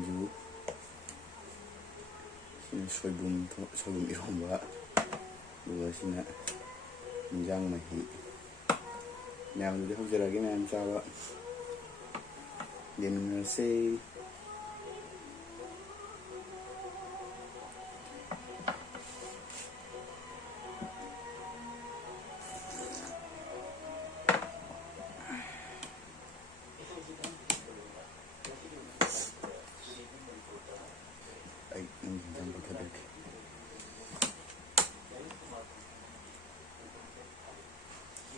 ꯁꯤꯡꯖꯨ ꯁꯤꯅ ꯁꯣꯏꯕꯨꯝ ꯏꯔꯣꯝꯕ ꯑꯗꯨꯒ ꯁꯤꯅ ꯏꯟꯖꯥꯡ ꯃꯍꯤ ꯃꯌꯥꯝꯗꯨꯗꯤ ꯍꯧꯖꯔꯛꯑꯒꯦ ꯃꯌꯥꯝ ꯆꯥꯕ ꯌꯦꯡꯃꯤꯟꯅꯔꯁꯦ ꯑꯩ ꯏꯟꯖꯥꯡ ꯄꯨꯊꯔꯛꯀꯦ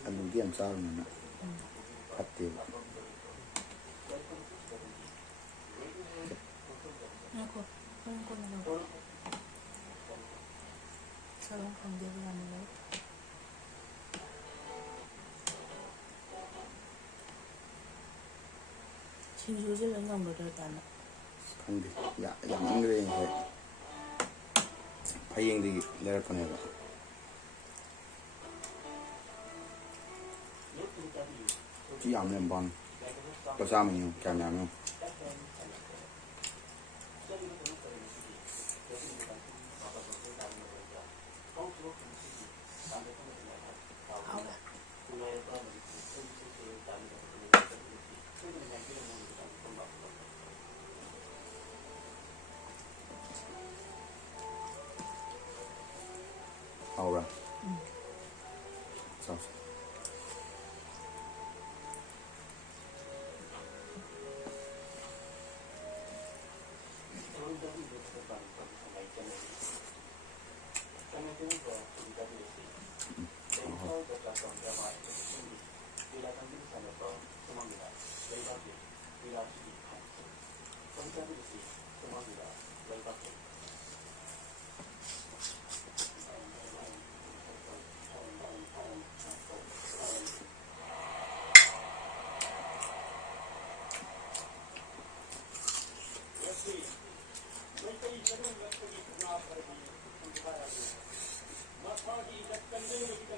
ꯑꯂꯨꯗꯤ ꯌꯥꯝ ꯆꯥꯔꯨꯅꯨꯅ ꯐꯠꯇꯦꯕ ꯉꯥꯏꯈꯣ ꯍꯣꯔꯦꯟ ꯀꯣꯟꯅ ꯂꯧ ꯁꯔꯨꯝ ꯈꯪꯗꯦꯕ ꯌꯥꯝꯅ ꯂꯩ ꯁꯤꯡꯖꯨꯁꯦ ꯂꯣꯏ ꯉꯝꯒꯗ꯭ꯔꯥ ꯇꯥꯅ ꯈꯪꯗꯦ ꯌꯥꯝꯃꯟꯈ꯭ꯔꯦ ꯉꯁꯥꯏ ꯍꯌꯦꯡꯗꯒꯤ ꯂꯩꯔꯛꯄꯅꯦꯕ ꯁꯤ ꯌꯥꯝꯅ ꯌꯥꯝ ꯄꯥꯝꯃꯤ ꯂꯨꯄꯥ ꯆꯥꯝꯃ ꯌꯦꯡꯉꯨ ꯀꯌꯥꯝ ꯌꯥꯝꯃꯤ ꯍꯥꯎꯔꯦ ꯍꯥꯎꯕ꯭ꯔꯥ ꯆꯥꯎ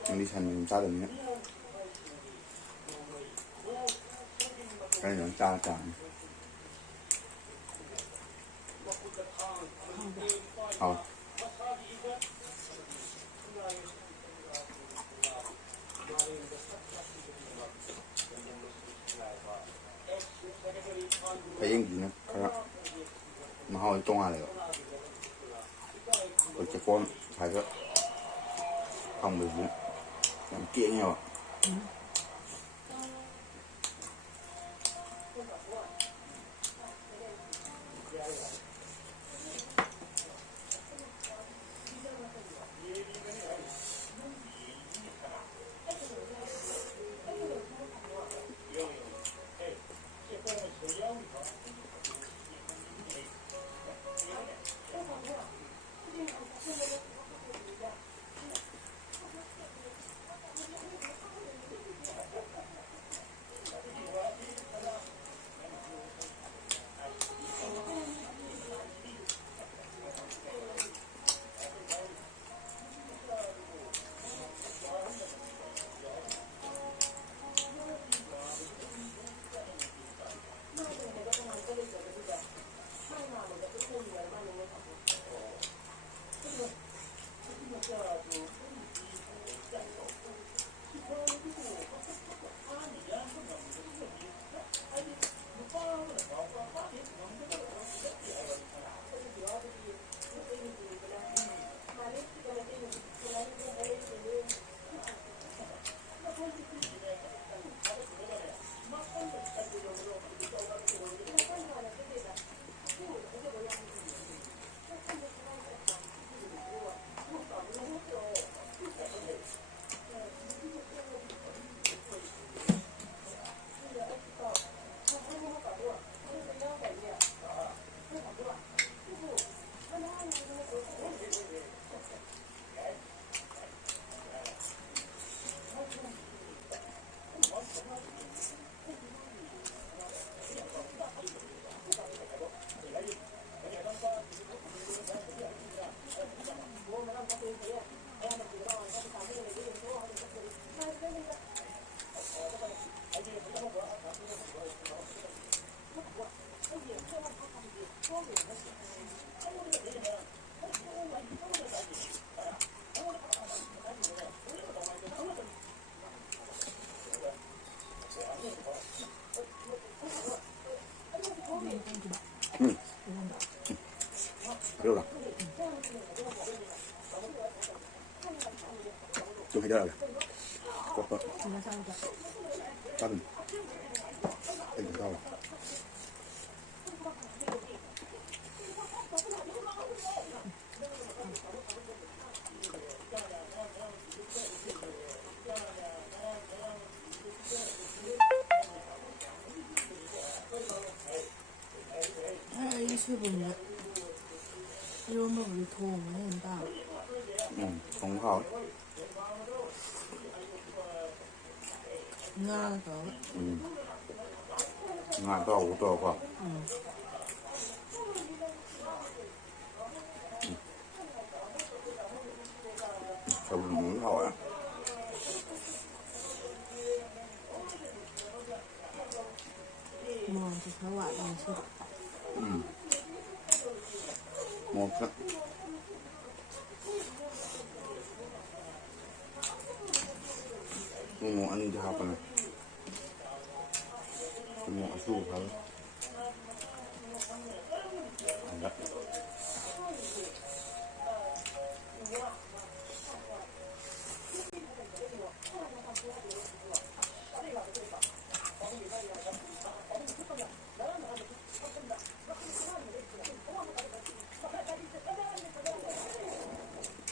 ꯅꯪꯗꯤ ꯁꯟ ꯑꯗꯨꯝ ꯆꯥꯗꯕꯅꯤꯅ ꯑꯩꯅ ꯑꯗꯨꯝ ꯆꯥꯔꯅꯤ ꯍꯥꯎ ꯍꯌꯦꯡꯁꯤꯅ ꯈꯔ ꯃꯍꯥꯎ ꯇꯣꯡꯉꯥꯜꯂꯦꯕ ꯑꯩꯈꯣꯏ ꯆꯦꯛꯀꯣꯟ ꯁ꯭ꯋꯥꯏꯗ ꯐꯪꯕꯁꯤꯅ ꯌꯥꯝ ꯀꯦꯡꯉꯦꯕ hay đó là có Nó sao vậy? tân anh đâu 이 수분이 이런 거 우리 도움을 한다. không khó 나가. ngàn to của to quá sao mình muốn hỏi 뭐 이제 더 와는 시. một đó một anh đi học này một số phải đó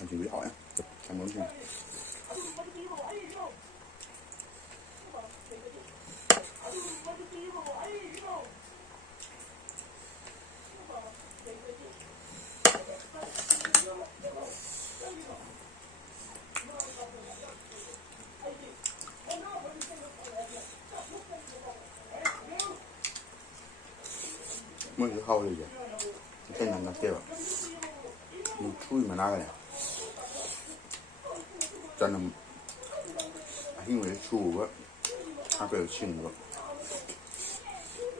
anh chỉ biết hỏi chụp cảm ơn chị mới cái khâu gì vậy cái này là kêu mình chui mà ra này cho nên 힘을 주고 앞에 치는 거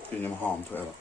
그냥 hòm thôi ạ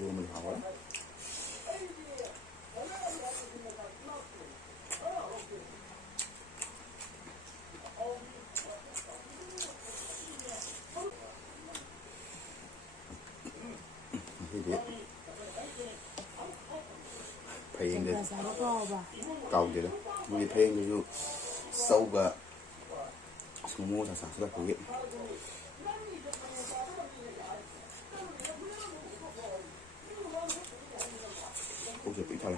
vô mình hỏi thì biết phèn đi cầu gì đó vì phèn thì dù sâu và xuống mua sản xuất của viện cũng sẽ bị thôi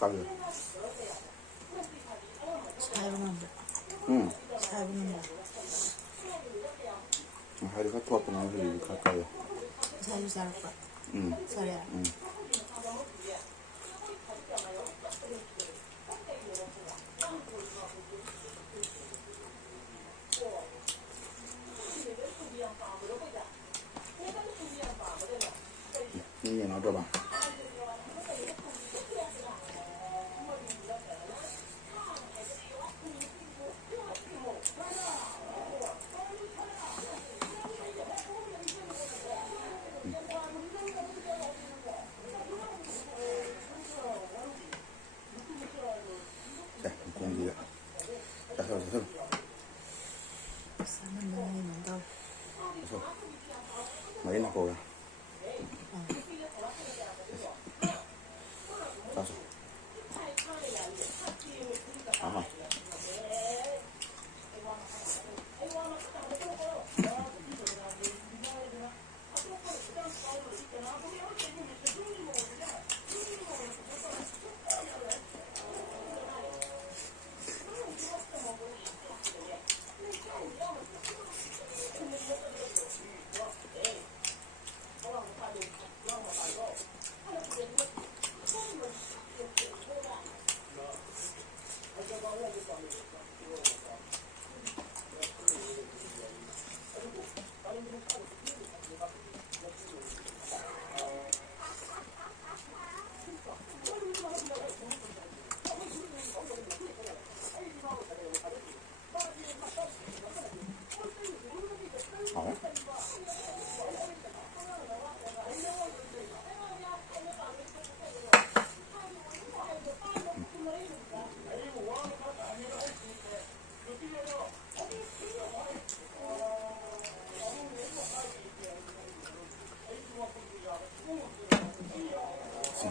coi rồi 잘 먹는다. 잘 먹는다. hai đứa khách thuốc của nó thì khá coi 잘 살 거야. 살이야. như vậy nói cho bạn đây cùng gì ạ sao sao 싸는 면이 뭔가 sao mấy nó cô ra sao sao à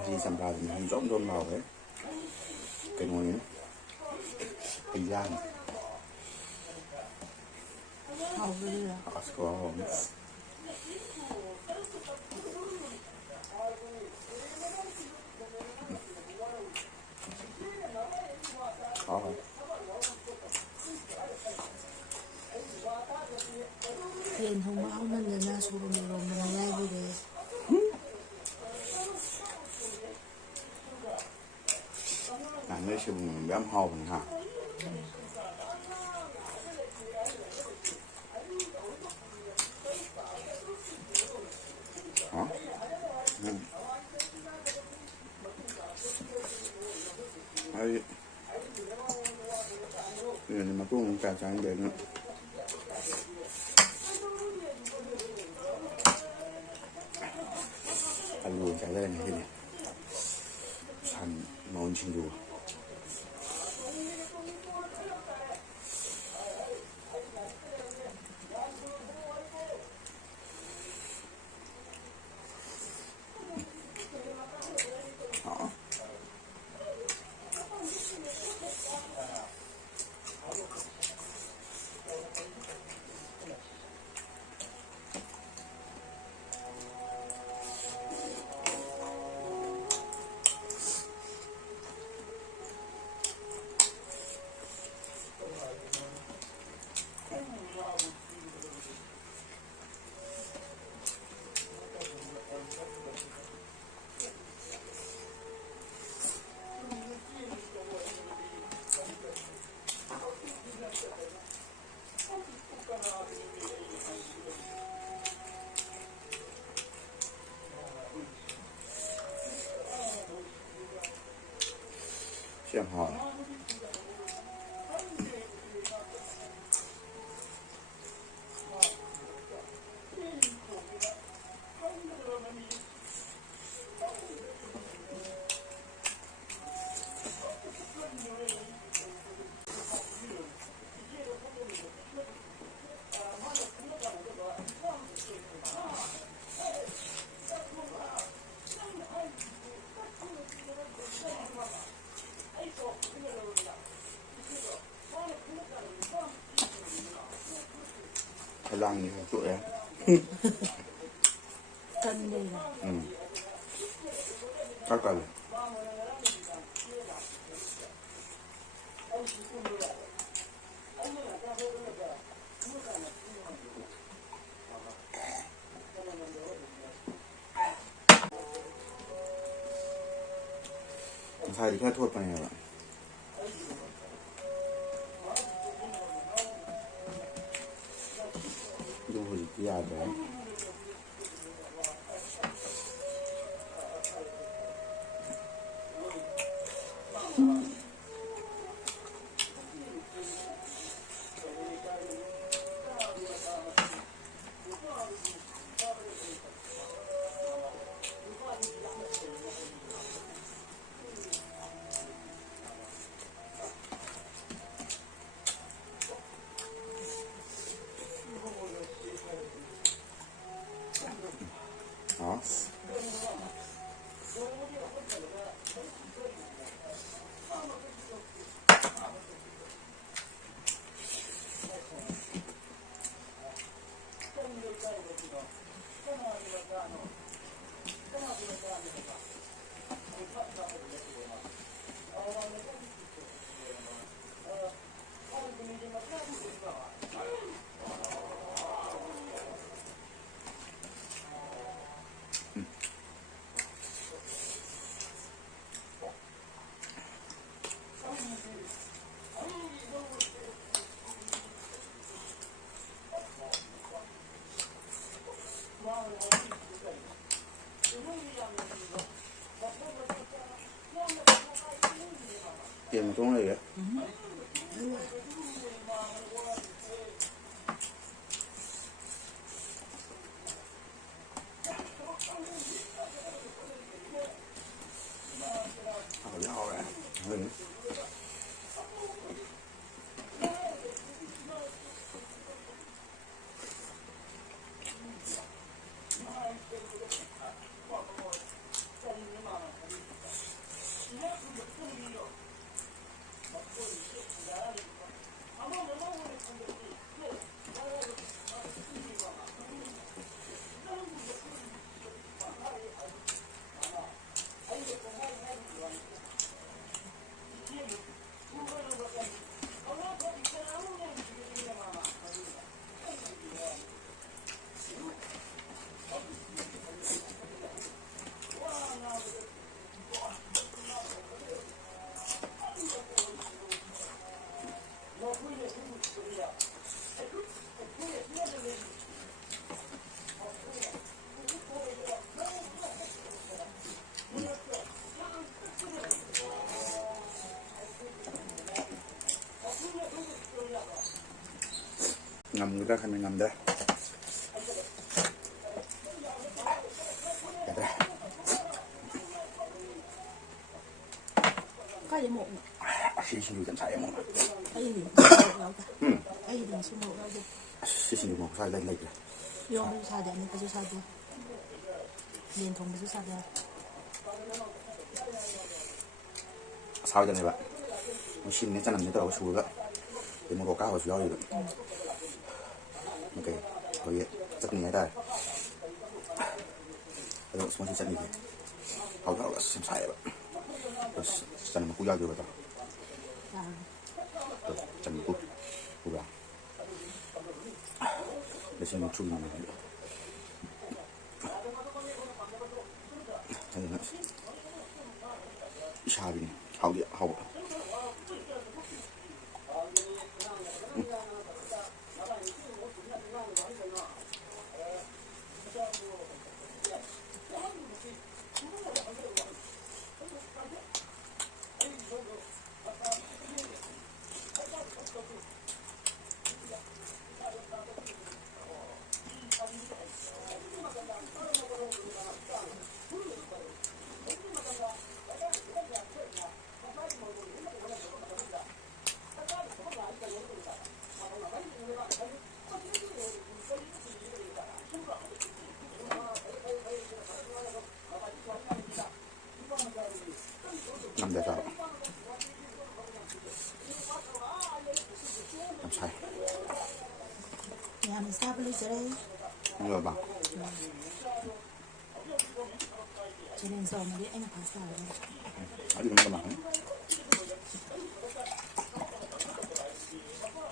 ꯃꯍꯤ ꯆꯝꯄ꯭ꯔꯥꯗꯤ ꯃꯍꯤ ꯖꯣꯝ ꯖꯣꯝ ꯂꯥꯎꯋꯦ ꯀꯩꯅꯣꯅꯤ ꯍꯩꯖꯥꯡ ꯍꯥꯎꯕꯗꯨꯔ ꯑꯁ ꯈꯨꯍꯥꯎ ꯑꯃ ꯌꯦꯟ ꯊꯣꯡꯕ ꯍꯥꯎꯃꯟꯗꯅ ꯁꯣꯏꯕꯨꯝ ꯏꯔꯣꯝꯕꯅ ꯌꯥꯏꯕꯤꯔꯦ ꯅꯣꯏ ꯁꯣꯏꯕꯨꯝ ꯌꯥꯝ ꯍꯥꯎꯕꯅꯤ ꯍꯥ ꯑꯩ ꯃꯇꯨꯡ ꯀꯌꯥ ꯆꯥꯅꯤꯡꯗꯦ ꯑꯗꯨꯅ ꯑꯂꯨ ꯆꯥꯖꯔꯦ ꯉꯁꯤꯗꯤ ꯁꯟ ꯃꯎꯟ ꯁꯤꯡꯖꯨ ꯁꯤ ꯌꯥꯝ ꯍꯥꯎꯋꯦ ꯈꯗꯥꯡꯗꯤ ꯈꯔ ꯆꯣꯛꯑꯦ ꯀꯟꯕꯩꯔ ꯈꯔ ꯀꯜꯂꯦ ꯉꯁꯥꯏꯗꯤ ꯈꯔ ꯊꯣꯠꯄꯅꯦꯕ ꯑꯗꯨ ꯍꯧꯖꯤꯛꯇꯤ ꯌꯥꯗ꯭ꯔꯦ ꯌꯦꯟ ꯃꯇꯣꯡ ꯂꯩꯔꯦ ꯍꯥꯎꯔꯦ 그냥 하면 남들. 얘들아. Có gì một 시신도 좀 사야 먹나? cái gì cũng đâu ta. Cái gì đừng xin một đâu đi. 시신도 먹고 살다 이래. Vô mới sao để mình có sao được. Liên thông mới sao được. 사회전에 봐. 신내 짜는 데도 수가 이모로 가고 주요 이거. 오케이. 거기 짝꿍이 해다. 그래서 손이 짝꿍이. 하고 좀 사야 봐. 그래서 짜는 거 구야 되거든. 또 짜는 거 구야. 대신 죽이는 거. 아니면 샤비네. 하고. 남대사 잘 Nhà mình sao bây giờ đây? 이거 봐. Cho nên giờ mà đi anh phải sao đây? 아직 얼마나 많아?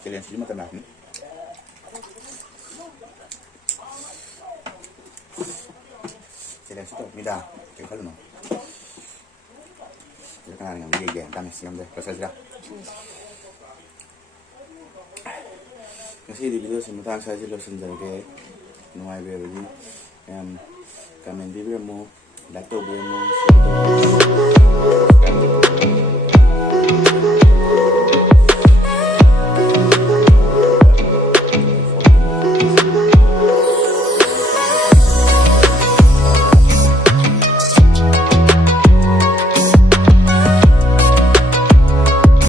쟤는 지금부터 나왔네. 쟤는 수도 없습니다. 제가 걸로 넣어. 이렇게 하는 게 이게 다음에 시간대 그래서 Kasi di video sementara saya sih losen jadi nuai beri kami di beri mo, dato beri mo.